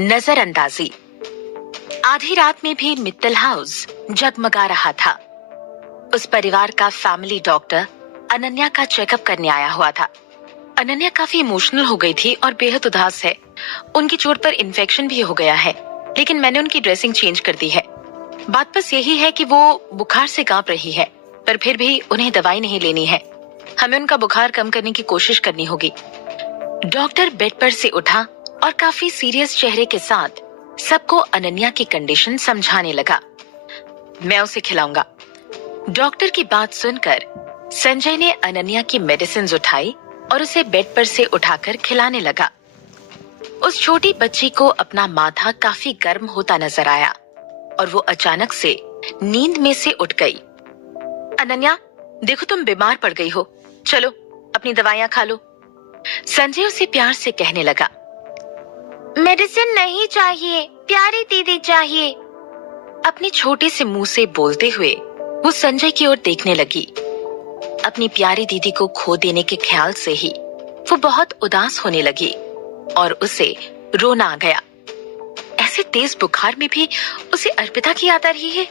नजरअंदाजी। आधी रात में भी मित्तल हाउस जगमगा रहा था। उस परिवार का फैमिली डॉक्टर अनन्या का चेकअप करने आया हुआ था। अनन्या काफी इमोशनल हो गई थी और बेहद उदास है। उनकी चोट पर इन्फेक्शन भी हो गया है, लेकिन मैंने उनकी ड्रेसिंग चेंज कर दी है। बात बस यही है कि वो बुखार से कांप रही है, पर फिर भी उन्हें दवाई नहीं लेनी है। हमें उनका बुखार कम करने की कोशिश करनी होगी। डॉक्टर बेड पर से उठा और काफी सीरियस चेहरे के साथ सबको अनन्या की कंडीशन समझाने लगा। मैं उसे खिलाऊंगा। डॉक्टर की बात सुनकर संजय ने अनन्या की मेडिसिन उठाई और उसे बेड पर से उठाकर खिलाने लगा। उस छोटी बच्ची को अपना माथा काफी गर्म होता नजर आया और वो अचानक से नींद में से उठ गई। अनन्या, देखो तुम बीमार पड़ गई हो, चलो अपनी दवाइयां खा लो। संजय उसे प्यार से कहने लगा। मेडिसिन नहीं चाहिए, प्यारी दीदी चाहिए। अपने छोटे से मुंह से बोलते हुए वो संजय की ओर देखने लगी। अपनी प्यारी दीदी को खो देने के ख्याल से ही वो बहुत उदास होने लगी और उसे रोना आ गया। ऐसे तेज बुखार में भी उसे अर्पिता की याद आ रही है।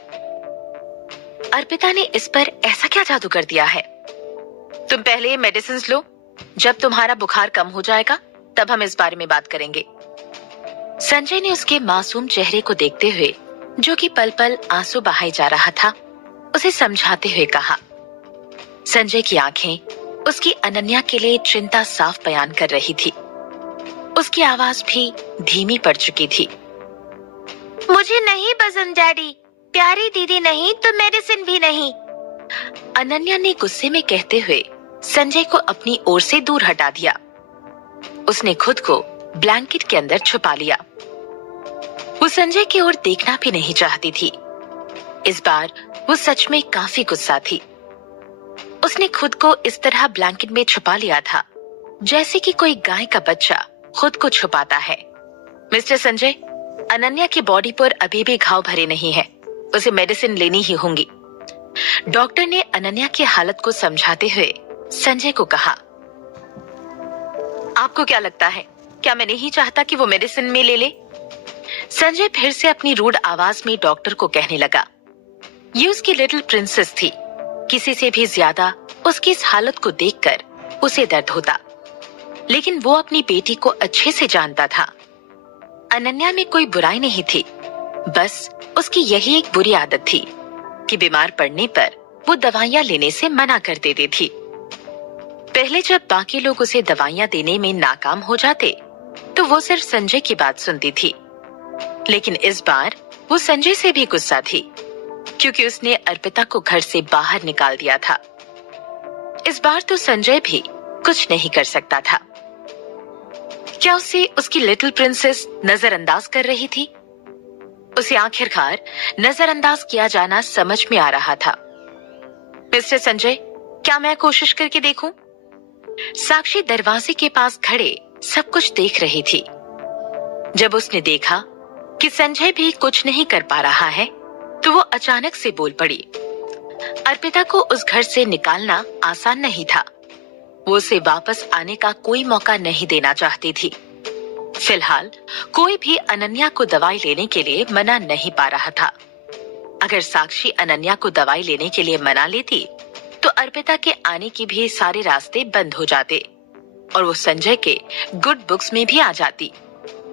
अर्पिता ने इस पर ऐसा क्या जादू कर दिया है? तुम पहले ये मेडिसिन लो, जब तुम्हारा बुखार कम हो जाएगा तब हम इस बारे में बात करेंगे। संजय ने उसके मासूम चेहरे को देखते हुए, जो कि पल पल आंसू बहाए जा रहा था, उसे समझाते हुए कहा। संजय की आंखें उसकी अनन्या के लिए चिंता साफ बयान कर रही थी। उसकी आवाज भी धीमी पड़ चुकी थी। मुझे नहीं पसंद डैडी, प्यारी दीदी नहीं तो मेडिसिन भी नहीं। अनन्या ने गुस्से में कहते हुए संजय को अपनी ओर से दूर हटा दिया। उसने खुद को ब्लैंकेट के अंदर छुपा लिया। वो संजय की ओर देखना भी नहीं चाहती थी। इस बार वो सच में काफी गुस्सा थी। उसने खुद को इस तरह ब्लैंकेट में छुपा लिया था जैसे कि कोई गाय का बच्चा खुद को छुपाता है। मिस्टर संजय, अनन्या की बॉडी पर अभी भी घाव भरे नहीं है, उसे मेडिसिन लेनी ही होंगी। डॉक्टर ने अनन्या की हालत को समझाते हुए संजय को कहा। आपको क्या लगता है, क्या मैं नहीं चाहता कि वो मेडिसिन में ले ले? संजय फिर से अपनी रूड आवाज में डॉक्टर को कहने लगा। ये उसकी लिटिल प्रिंसेस थी। किसी से भी ज्यादा उसकी इस हालत को देखकर उसे दर्द होता, लेकिन वो अपनी बेटी को अच्छे से जानता था। अनन्या में कोई बुराई नहीं थी, बस उसकी यही एक बुरी आदत थी कि बीमार पड़ने पर वो दवाइयां लेने से मना कर देती थी। पहले जब बाकी लोग उसे दवाइयां देने में नाकाम हो जाते तो वो सिर्फ संजय की बात सुनती थी, लेकिन इस बार वो संजय से भी गुस्सा थी क्योंकि उसने अर्पिता को घर से बाहर निकाल दिया था। इस बार तो संजय भी कुछ नहीं कर सकता था। क्या उसे उसकी लिटिल प्रिंसेस नजरअंदाज कर रही थी? उसे आखिरकार नजरअंदाज किया जाना समझ में आ रहा था। मिस्टर संजय, क्या मैं कोशिश करके देखूं? साक्षी दरवाजे के पास खड़े सब कुछ देख रही थी। जब उसने देखा कि संजय भी कुछ नहीं कर पा रहा है तो वो अचानक से बोल पड़ी। अर्पिता को उस घर से निकालना आसान नहीं था। वो उसे वापस आने का कोई मौका नहीं देना चाहती थी। फिलहाल कोई भी अनन्या को दवाई लेने के लिए मना नहीं पा रहा था। अगर साक्षी अनन्या को दवाई लेने के लिए मना लेती तो अर्पिता के आने की भी सारे रास्ते बंद हो जाते और वो संजय के गुड बुक्स में भी आ जाती।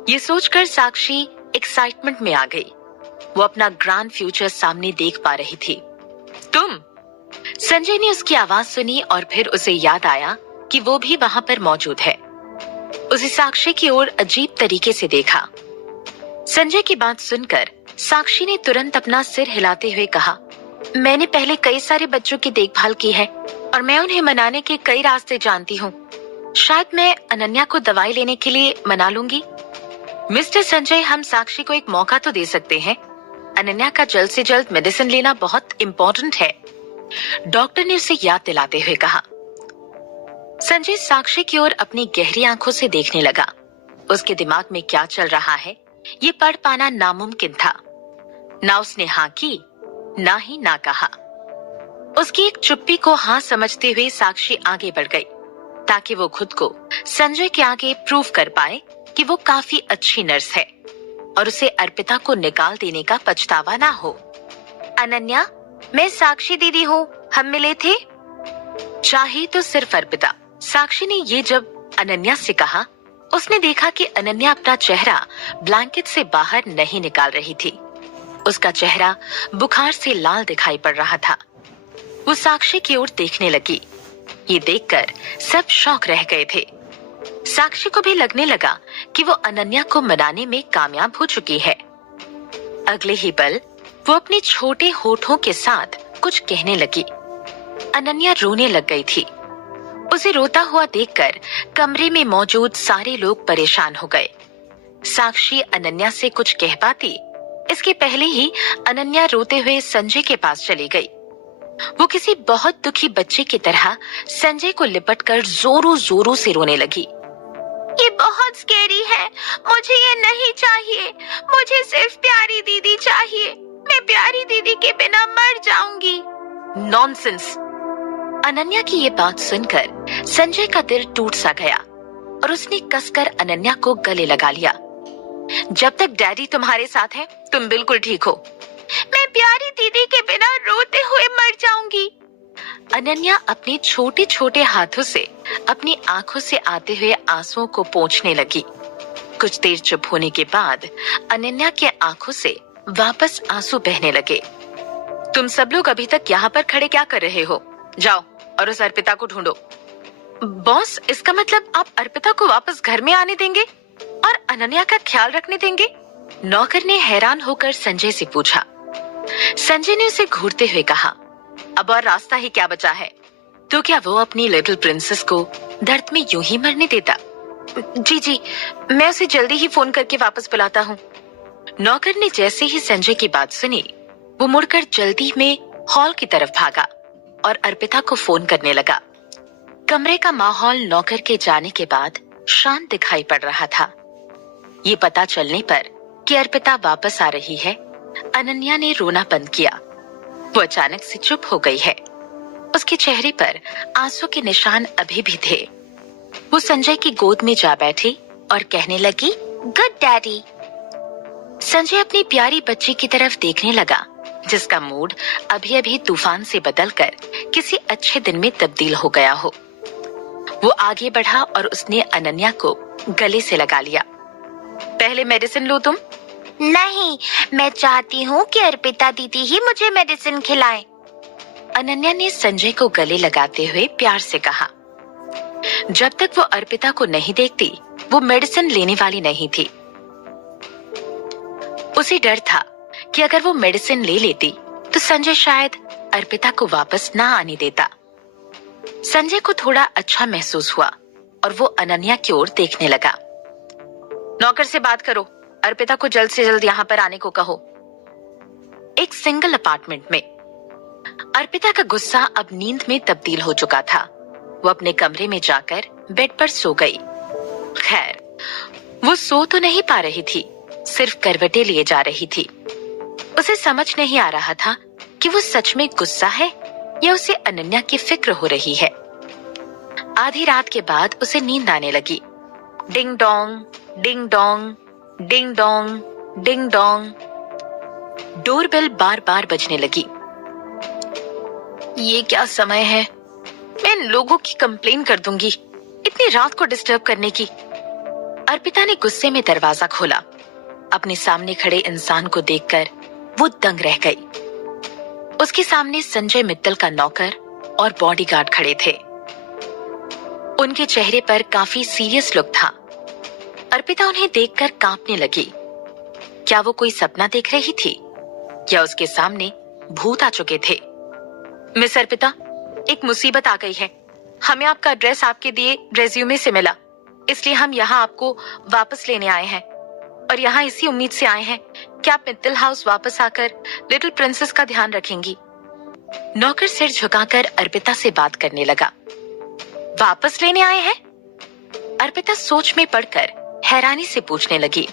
ये सोचकर साक्षी एक्साइटमेंट में आ गई। वो अपना ग्रैंड फ्यूचर सामने देख पा रही थी। तुम? संजय ने उसकी आवाज सुनी और फिर उसे याद आया कि वो भी वहां पर मौजूद है। उसे साक्षी की ओर अजीब तरीके से देखा। संजय की बात सुनकर साक्षी ने तुरंत अपना सिर हिलाते हुए कहा, मैंने पहले कई सारे बच्चों की देखभाल की है और मैं उन्हें मनाने के कई रास्ते जानती हूँ। शायद मैं अनन्या को दवाई लेने के लिए मना लूंगी। मिस्टर संजय, हम साक्षी को एक मौका तो दे सकते हैं। अनन्या का जल्द से जल्द मेडिसिन लेना बहुत इम्पोर्टेंट है, डॉक्टर ने उसे याद दिलाते हुए कहा। संजय साक्षी की ओर अपनी गहरी आंखों से देखने लगा। उसके दिमाग में क्या चल रहा है ये पढ़ पाना नामुमकिन था। ना उसने हाँ की, ना ही ना कहा। उसकी एक चुप्पी को हाँ समझते हुए साक्षी आगे बढ़ गई ताकि वो खुद को संजय के आगे प्रूव कर पाए कि वो काफी अच्छी नर्स है। और उसे अर्पिता को निकाल देने का पछतावा ना हो। अनन्या, मैं साक्षी दीदी हूँ, हम मिले थे। चाहे तो सिर्फ अर्पिता। साक्षी ने ये जब अनन्या से कहा, उसने देखा कि अनन्या अपना चेहरा ब्लैंकेट से बाहर नहीं निकाल रही थी। उसका चेहरा बुखार से लाल दिखाई पड़ रहा था। वो साक्षी की ओर देखने लगी। ये देखकर सब शॉक रह गए थे। साक्षी को भी लगने लगा कि वो अनन्या को मनाने में कामयाब हो चुकी है। अगले ही पल वो अपने छोटे होठों के साथ कुछ कहने लगी। अनन्या रोने लग गई थी। उसे रोता हुआ देखकर कमरे में मौजूद सारे लोग परेशान हो गए। साक्षी अनन्या से कुछ कह पाती, इसके पहले ही अनन्या रोते हुए संजय के पास चली गई। वो किसी बहुत दुखी बच्चे की तरह संजय को लिपटकर जोरों जोरों से रोने लगी। ये बहुत स्कैरी है, मुझे ये नहीं चाहिए, मुझे सिर्फ प्यारी दीदी चाहिए, मैं प्यारी दीदी के बिना मर जाऊंगी। नॉनसेंस। अनन्या की ये बात सुनकर संजय का दिल टूट सा गया और उसने कसकर अनन्या को गले लगा लिया। जब तक डैडी तुम्हारे साथ है, तुम बिल्कुल ठीक हो। मैं प्यारी दीदी के बिना रोते हुए मर जाऊंगी। अनन्या अपने छोटे छोटे हाथों से अपनी आंखों से आते हुए आंसुओं को पोंछने लगी। कुछ देर चुप होने के बाद अनन्या के आंखों से वापस आंसू बहने लगे। तुम सब लोग अभी तक यहाँ पर खड़े क्या कर रहे हो? जाओ और उस अर्पिता को ढूंढो। बॉस, इसका मतलब आप अर्पिता को वापस घर में आने देंगे और अनन्या का ख्याल रखने देंगे? नौकर ने हैरान होकर संजय से पूछा। संजय ने उसे घूरते हुए कहा, अब और रास्ता ही क्या बचा है? तो क्या वो अपनी लिटिल प्रिंसेस को दर्द में यूं ही मरने देता? जी, मैं उसे जल्दी ही फोन करके वापस बुलाता हूँ। नौकर ने जैसे ही संजय की बात सुनी, वो मुड़कर जल्दी में हॉल की तरफ भागा और अर्पिता को फोन करने लगा। कमरे का माहौल नौकर के जाने के बाद शांत दिखाई पड़ रहा था। ये पता चलने पर कि अर्पिता वापस आ रही है, अनन्या ने रोना बंद किया। वो अचानक से चुप हो गई है। उसके चेहरे पर आंसू के निशान अभी भी थे। वो संजय की गोद में जा बैठी और कहने लगी, गुड डैडी। संजय अपनी प्यारी बच्ची की तरफ देखने लगा, जिसका मूड अभी अभी तूफान से बदलकर किसी अच्छे दिन में तब्दील हो गया हो। वो आगे बढ़ा और उसने अनन्या को गले से लगा लिया। पहले मेडिसिन लो तुम। नहीं, मैं चाहती हूँ कि अर्पिता दीदी ही मुझे मेडिसिन खिलाए। अनन्या ने संजय को गले लगाते हुए प्यार से कहा। जब तक वो अर्पिता को नहीं देखती, वो मेडिसिन लेने वाली नहीं थी। उसे डर था कि अगर वो मेडिसिन ले लेती तो संजय शायद अर्पिता को वापस ना आने देता। संजय को थोड़ा अच्छा महसूस हुआ और वो अनन्या की ओर देखने लगा। नौकर से बात करो, अर्पिता को जल्द से जल्द यहाँ पर आने को कहो। एक सिंगल अपार्टमेंट में अर्पिता का गुस्सा अब नींद में तब्दील हो चुका था। वो अपने कमरे में जाकर बेड पर सो गई। खैर, वो सो तो नहीं पा रही थी, सिर्फ करवटें लिए जा रही थी। उसे समझ नहीं आ रहा था कि वो सच में गुस्सा है या उसे अनन्या की फिक्र हो रही है। आधी रात के बाद उसे नींद आने लगी। Ding dong, ding dong, ding dong, ding dong. Doorbell बार बार बजने लगी। ये क्या समय है? मैं इन लोगों की कंप्लेन कर दूंगी, इतनी रात को डिस्टर्ब करने की। अर्पिता ने गुस्से में दरवाजा खोला। अपने सामने खड़े इंसान को देखकर वो दंग रह गई। उसके सामने संजय मित्तल का नौकर और बॉडीगार्ड खड़े थे। उनके चेहरे पर काफी सीरियस लुक था। अर्पिता उन्हें देखकर कांपने लगी। क्या वो कोई सपना देख रही थी या उसके सामने भूत आ चुके थे? मिस अर्पिता, एक मुसीबत आ गई है। हमें आपका एड्रेस आपके दिए रेज्यूमे से मिला, इसलिए हम यहाँ आपको वापस लेने आए हैं और यहाँ इसी उम्मीद से आए हैं कि आप मित्तल हाउस वापस आकर लिटिल प्रिंसेस का ध्यान रखेंगी। नौकर सिर झुकाकर अर्पिता से बात करने लगा। वापस लेने आए हैं? अर्पिता सोच में पड़कर हैरानी से पूछने लगी।